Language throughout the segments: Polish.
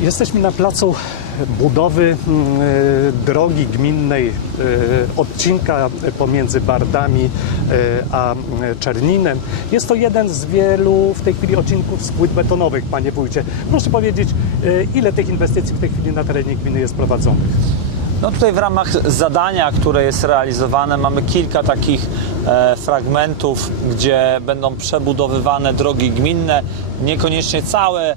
Jesteśmy na placu budowy mm, e, drogi gminnej, e, odcinka pomiędzy Bardami e, a Czerninem. Jest to jeden z wielu w tej chwili odcinków z płyt betonowych, panie wójcie. Proszę powiedzieć, ile tych inwestycji w tej chwili na terenie gminy jest prowadzonych? No tutaj w ramach zadania, które jest realizowane, mamy kilka takich fragmentów, gdzie będą przebudowywane drogi gminne, niekoniecznie całe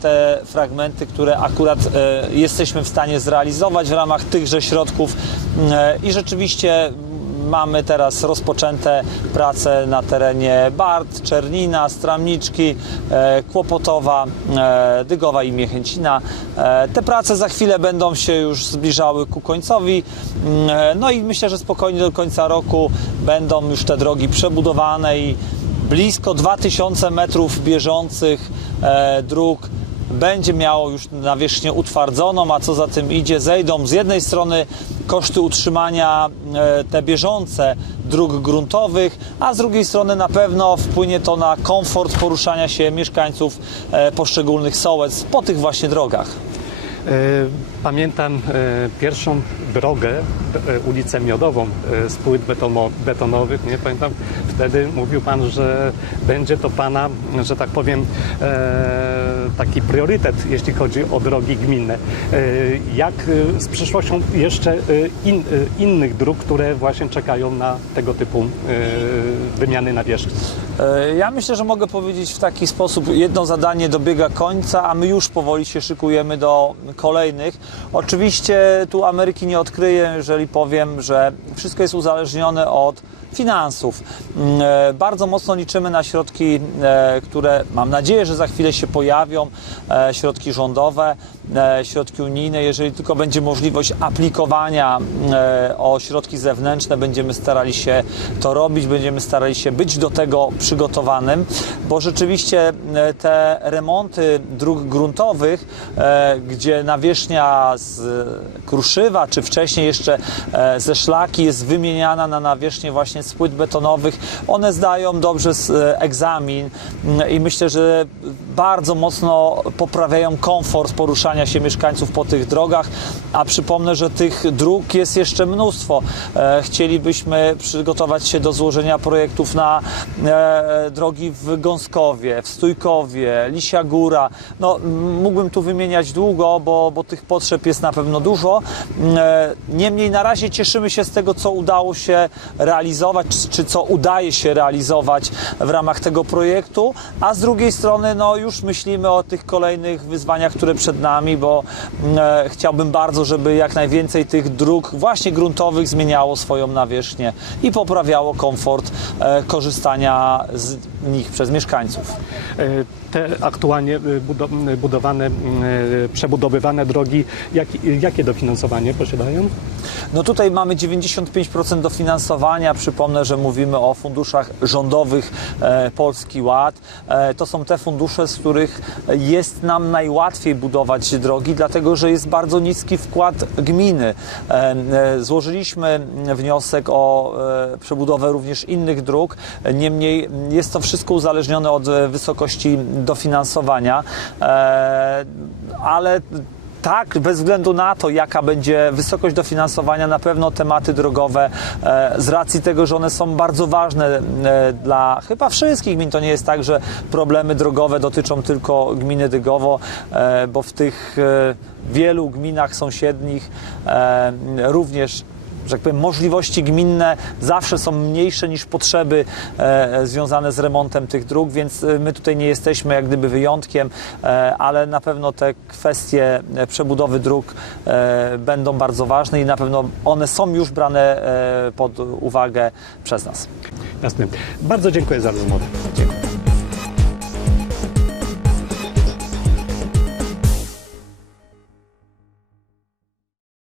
te fragmenty, które akurat e, jesteśmy w stanie zrealizować w ramach tychże środków e, i rzeczywiście Mamy teraz rozpoczęte prace na terenie Bart, Czernina, Stramniczki, e, Kłopotowa, e, Dygowa i Miechęcina. E, te prace za chwilę będą się już zbliżały ku końcowi. Mm, e, No i myślę, że spokojnie do końca roku będą już te drogi przebudowane i blisko 2000 metrów bieżących e, dróg będzie miało już nawierzchnię utwardzoną, a co za tym idzie, zejdą z jednej strony koszty utrzymania e, te bieżące dróg gruntowych, a z drugiej strony na pewno wpłynie to na komfort poruszania się mieszkańców e, poszczególnych sołec po tych właśnie drogach. E, Pamiętam e, pierwszą drogę, e, ulicę Miodową z płyt betono, betonowych. Nie pamiętam, wtedy mówił Pan, że będzie to Pana, że tak powiem, taki priorytet, jeśli chodzi o drogi gminne. Jak z przyszłością jeszcze in, innych dróg, które właśnie czekają na tego typu wymiany nawierzchni? Ja myślę, że mogę powiedzieć w taki sposób, jedno zadanie dobiega końca, a my już powoli się szykujemy do kolejnych. Oczywiście tu Ameryki nie odkryję, jeżeli powiem, że wszystko jest uzależnione od finansów. Mm, e, Bardzo mocno liczymy na środki, e, które mam nadzieję, że za chwilę się pojawią, e, środki rządowe, środki unijne. Jeżeli tylko będzie możliwość aplikowania e, o środki zewnętrzne, będziemy starali się to robić, będziemy starali się być do tego przygotowanym, bo rzeczywiście te remonty dróg gruntowych, gdzie nawierzchnia z kruszywa, czy wcześniej jeszcze e, ze szlaki jest wymieniana na nawierzchnię właśnie z płyt betonowych, one zdają dobrze e, egzamin mm, i myślę, że bardzo mocno poprawiają komfort poruszania się mieszkańców po tych drogach, a przypomnę, że tych dróg jest jeszcze mnóstwo. E, Chcielibyśmy przygotować się do złożenia projektów na e, drogi w Gąskowie, w Stójkowie, Lisia Góra. No, mógłbym tu wymieniać długo, bo, bo tych potrzeb jest na pewno dużo. E, Niemniej na razie cieszymy się z tego, co udało się realizować, czy, co udaje się realizować w ramach tego projektu, a z drugiej strony no, już myślimy o tych kolejnych wyzwaniach, które przed nami, bo e, chciałbym bardzo, żeby jak najwięcej tych dróg właśnie gruntowych zmieniało swoją nawierzchnię i poprawiało komfort e, korzystania z nich przez mieszkańców. Te aktualnie budo- e, budowane, e, przebudowywane drogi, jak, jakie dofinansowanie posiadają? No tutaj mamy 95% dofinansowania. Przypomnę, że mówimy o funduszach rządowych e, Polski Ład. E, to są te fundusze, z których jest nam najłatwiej budować drogi, dlatego że jest bardzo niski wkład gminy. E, złożyliśmy wniosek o przebudowę również innych dróg. Niemniej jest to wszystko uzależnione od wysokości dofinansowania, e, ale tak, bez względu na to, jaka będzie wysokość dofinansowania, na pewno tematy drogowe, e, z racji tego, że one są bardzo ważne e, dla chyba wszystkich gmin. To nie jest tak, że problemy drogowe dotyczą tylko gminy Dygowo, bo w tych wielu gminach sąsiednich również że tak powiem, możliwości gminne zawsze są mniejsze niż potrzeby e, związane z remontem tych dróg, więc e, my tutaj nie jesteśmy jak gdyby wyjątkiem, e, ale na pewno te kwestie przebudowy dróg będą bardzo ważne i na pewno one są już brane pod uwagę przez nas. Jasne. Bardzo dziękuję za rozmowę.